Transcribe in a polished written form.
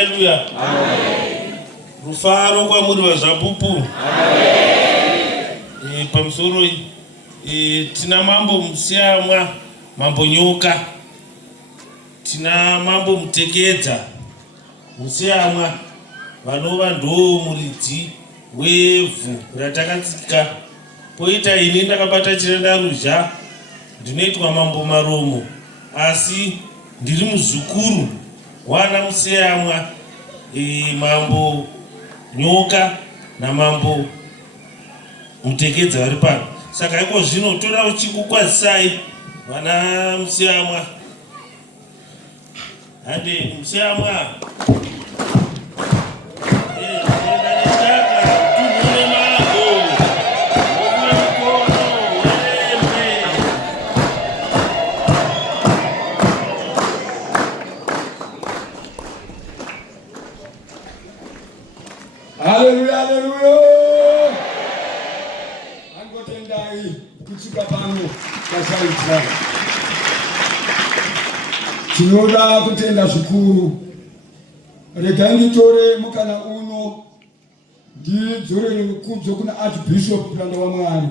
Haleluya. Amen. Rufaro kwa muri vaZapupu. Amen. Pamusoro tina mambo Musiamwa, mambo nyoka. Tina mambo Mutekedza. Musiamwa vanova ndo muridzi wevhu ratakatsika. Poita ini ndakabata chirenda ruzha, ndinoitwa mambo Maromo, asi ndiri muzukuru wana Musiamwa, mambo nyoka namambo Mutekedza vari pano. Saka iko zvino toda uchikukwazisai vana Musiamwa. Hande Musiamwa. Haleluya, haleluya. Angotendai kuchika pano kasaitsa. Tinoda kutenda zvikuru. Regai nditore mukana uno ndidzorere rukudzo kuna Archbishop Panda wa Mwari.